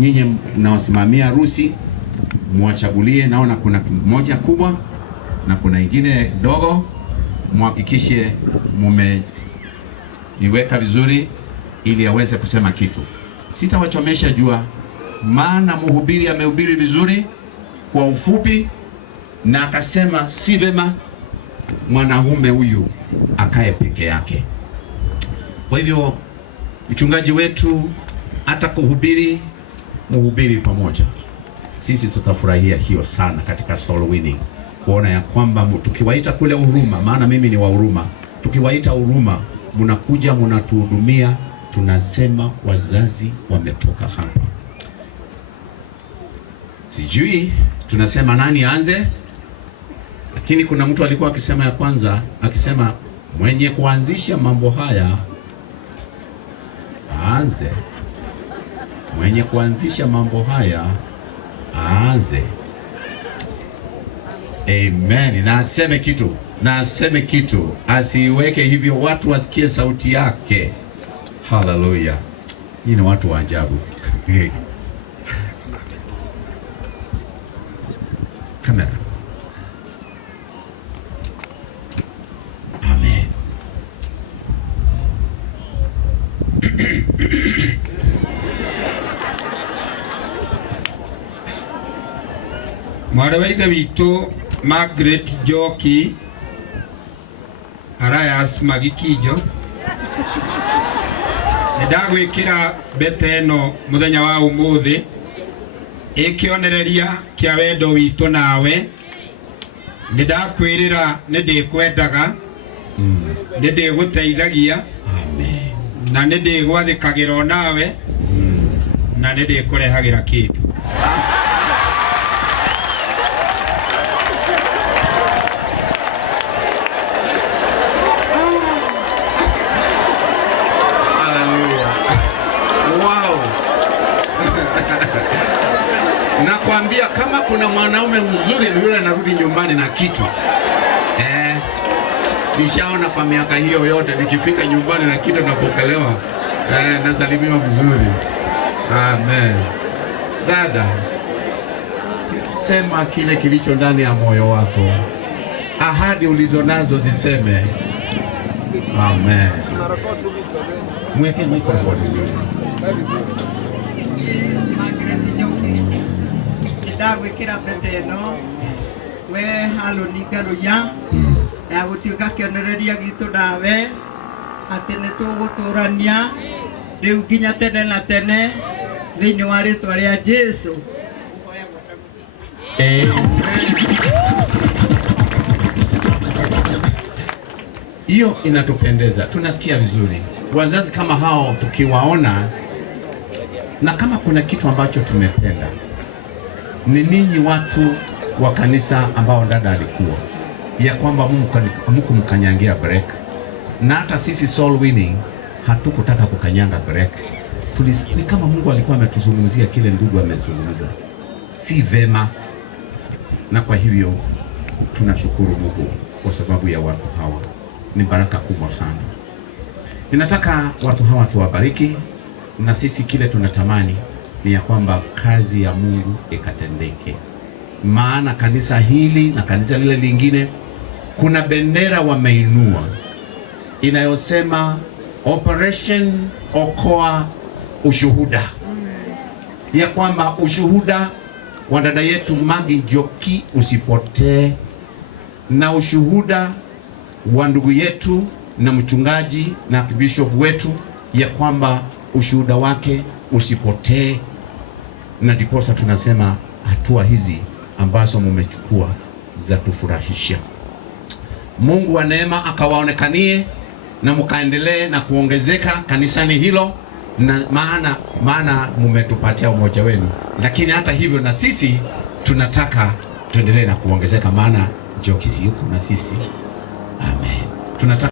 nyinyi mnawasimamia harusi, muwachagulie. Naona kuna moja kubwa na kuna ingine dogo, muhakikishe mumeiweka vizuri ili aweze kusema kitu. Sitawachomesha jua, maana mhubiri amehubiri vizuri kwa ufupi, na akasema si vema mwanaume huyu akae peke yake. Kwa hivyo mchungaji wetu hata kuhubiri, mhubiri pamoja. Sisi tutafurahia hiyo sana katika soul winning, kuona ya kwamba tukiwaita kule Huruma, maana mimi ni wa Huruma, tukiwaita Huruma mnakuja mnatuhudumia, tunasema wazazi wametoka hapa. Sijui tunasema nani aanze, lakini kuna mtu alikuwa akisema ya kwanza, akisema mwenye kuanzisha mambo haya aanze. Mwenye kuanzisha mambo haya aanze. Amen. Na aseme kitu, asiweke hivyo watu wasikie sauti yake. Hallelujah. Hii ni watu wa ajabu. Kamera. Amen. Mwarawaitha wito Margaret Joki Arayas Magikijo ndagwikira beteno muthenya wa umuthi ikionereria kia wendo wito nawe. Ndakwirira ndikwendaga, ndiguteithagia, na ndigwathikagira nawe, na ndikurehagira kindu. Nakwambia kama kuna mwanaume mzuri ni yule anarudi nyumbani na kitu. Nishaona kwa miaka hiyo yote nikifika nyumbani na kitu napokelewa. Nasalimiwa vizuri. Amen. Dada, sema kile kilicho ndani ya moyo wako. Ahadi ulizonazo ziseme. Amen. Mweke microphone vizuri. Ndagwikira beteno we halo nigaruya ya gutuika kionereria gitu nawe ati nituguturania riu nginya tene na tene thiini wa ritwa ria Jesu. Hiyo inatupendeza, tunasikia vizuri. Wazazi kama hao tukiwaona, na kama kuna kitu ambacho tumependa ni ninyi watu wa kanisa ambao dada alikuwa ya kwamba Mungu mkanyangia break, na hata sisi soul winning hatukutaka kukanyanga break. Ni kama Mungu alikuwa ametuzungumzia kile ndugu amezungumza, si vema. Na kwa hivyo tunashukuru Mungu kwa sababu ya watu hawa, ni baraka kubwa sana. Ninataka watu hawa tuwabariki, na sisi kile tunatamani ni ya kwamba kazi ya Mungu ikatendeke. Maana kanisa hili na kanisa lile lingine kuna bendera wameinua inayosema Operation Okoa Ushuhuda, ya kwamba ushuhuda wa dada yetu Magi Njoki usipotee, na ushuhuda wa ndugu yetu na mchungaji na bishop wetu, ya kwamba ushuhuda wake usipotee. Na ndiposa tunasema hatua hizi ambazo mmechukua za tufurahisha. Mungu wa neema akawaonekanie na mkaendelee na kuongezeka kanisani hilo, na maana mmetupatia umoja wenu. Lakini hata hivyo na sisi tunataka tuendelee na kuongezeka, maana Njoki yuko na sisi. Amen. Tunataka